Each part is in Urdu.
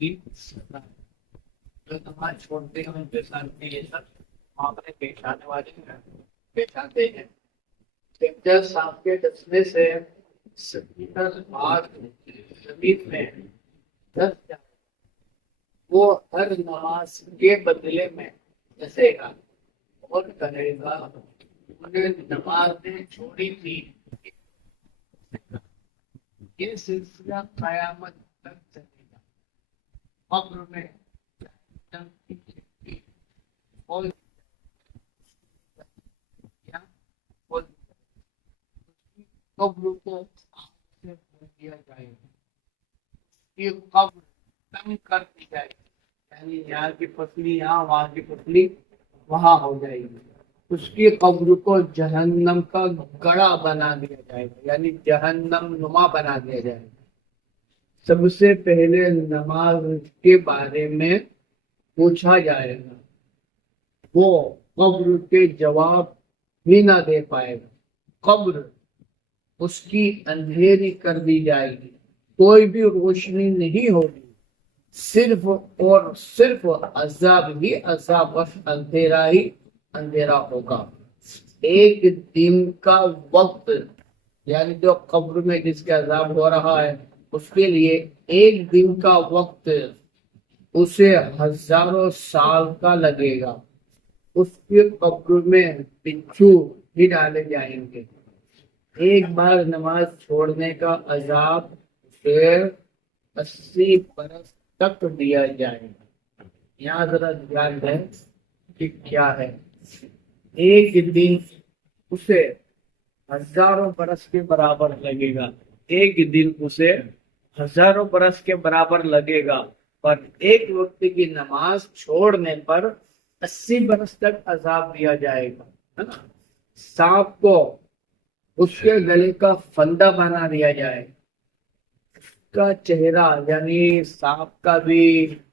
کی سزا ہے۔ جو نماز چھوڑتے ہیں ان کے ساتھ بھی یہ سب معاملے پیش آنے والے ہیں، پیش آتے ہیں۔ سجدہ سانپ کے ڈسنے سے 70 بار زمین میں دس جائے، وہ ہر نماز کے بدلے میں دسے گا اور کہے گا انہیں نمازیں چھوڑی تھی۔ یہ سلسلہ قیامت تک چلے گا۔ قبر میں جہنم کی کھڑکی کھول دیا، کھول دیا، اس کی قبر کو آگ سے بھر دیا جائے گا، یہ قبر تنگ کر دی جائے گی، یعنی یہاں کی پتلی یہاں، وہاں کی پتلی وہاں ہو جائے گی۔ اس کی قبر کو جہنم کا گڑھا بنا دیا جائے گا، یعنی جہنم نما بنا دیا جائے گا۔ سب سے پہلے نماز کے بارے میں پوچھا جائے گا، وہ قبر کے جواب بھی نہ دے پائے گا، قبر اس کی اندھیری کر دی جائے گی، کوئی بھی روشنی نہیں ہوگی، صرف اور صرف عذاب ہی عذاب اور اندھیرا ہی اندھیرا ہوگا۔ ایک دن کا وقت، یعنی جو قبر میں جس کے عذاب ہو رہا ہے اس کے لیے ایک دن کا وقت اسے ہزاروں سال کا لگے گا۔ اس کی قبر میں بچھو بھی ڈالے جائیں گے۔ ایک بار نماز چھوڑنے کا عذاب پھر 80 برس تک دیا جائے گا۔ یہاں ذرا دھیان دیں کہ کیا ہے، ایک دن اسے ہزاروں برس کے برابر لگے گا، ایک دن اسے ہزاروں برس کے برابر لگے گا، پر ایک وقت کی نماز چھوڑنے پر 80 برس تک عذاب دیا جائے گا، ہے نا۔ سانپ کو اس کے گلے کا پھندا بنا دیا جائے، اس کا چہرہ یعنی سانپ کا بھی،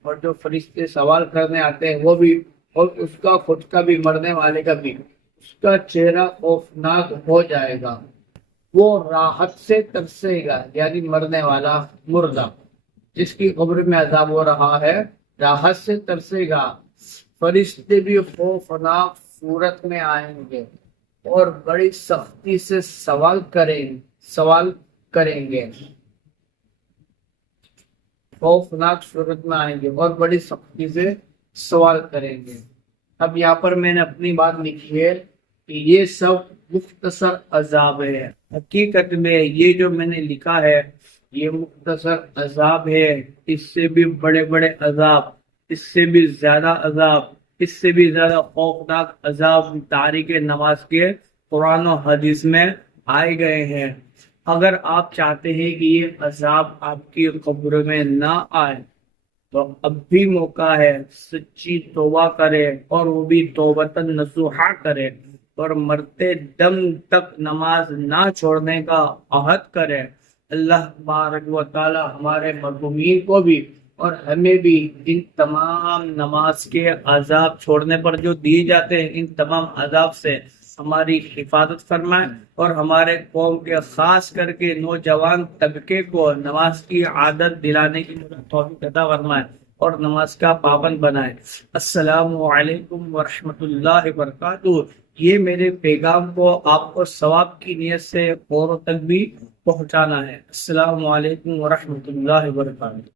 اور جو فرشتے سوال کرنے آتے ہیں وہ بھی، اور اس کا خود کا بھی، مرنے والے کا بھی، اس کا چہرہ خوفناک ہو جائے گا، وہ راحت سے ترسے گا، یعنی مرنے والا مردہ جس کی قبر میں عذاب ہو رہا ہے راحت سے ترسے گا۔ فرشتے بھی خوفناک صورت میں آئیں گے اور بڑی سختی سے سوال کریں گے، خوفناک صورت میں آئیں گے اور بڑی سختی سے سوال کریں گے۔ اب یہاں پر میں نے اپنی بات لکھی ہے کہ یہ سب مختصر عذاب ہے، حقیقت میں یہ جو میں نے لکھا ہے یہ مختصر عذاب ہے، اس سے بھی بڑے بڑے عذاب، اس سے بھی زیادہ عذاب، اس سے بھی زیادہ خوفناک عذاب تاریک نماز کے قرآن و حدیث میں آئے گئے ہیں۔ اگر آپ چاہتے ہیں کہ یہ عذاب آپ کی قبر میں نہ آئے تو اب بھی موقع ہے، سچی توبہ کرے اور وہ بھی توبۃ نصوحہ کرے، اور مرتے دم تک نماز نہ چھوڑنے کا عہد کرے۔ اللہ تبارک و تعالی ہمارے مرحومین کو بھی اور ہمیں بھی ان تمام نماز کے عذاب چھوڑنے پر جو دیے جاتے ہیں ان تمام عذاب سے ہماری حفاظت فرمائے، اور ہمارے قوم کے خاص کر کے نوجوان طبقے کو نماز کی عادت دلانے کی توفیق عطا فرمائے اور نماز کا پابند بنائے۔ السلام علیکم ورحمۃ اللہ وبرکاتہ۔ یہ میرے پیغام کو آپ کو ثواب کی نیت سے اوروں تک بھی پہنچانا ہے۔ السلام علیکم ورحمۃ اللہ وبرکاتہ۔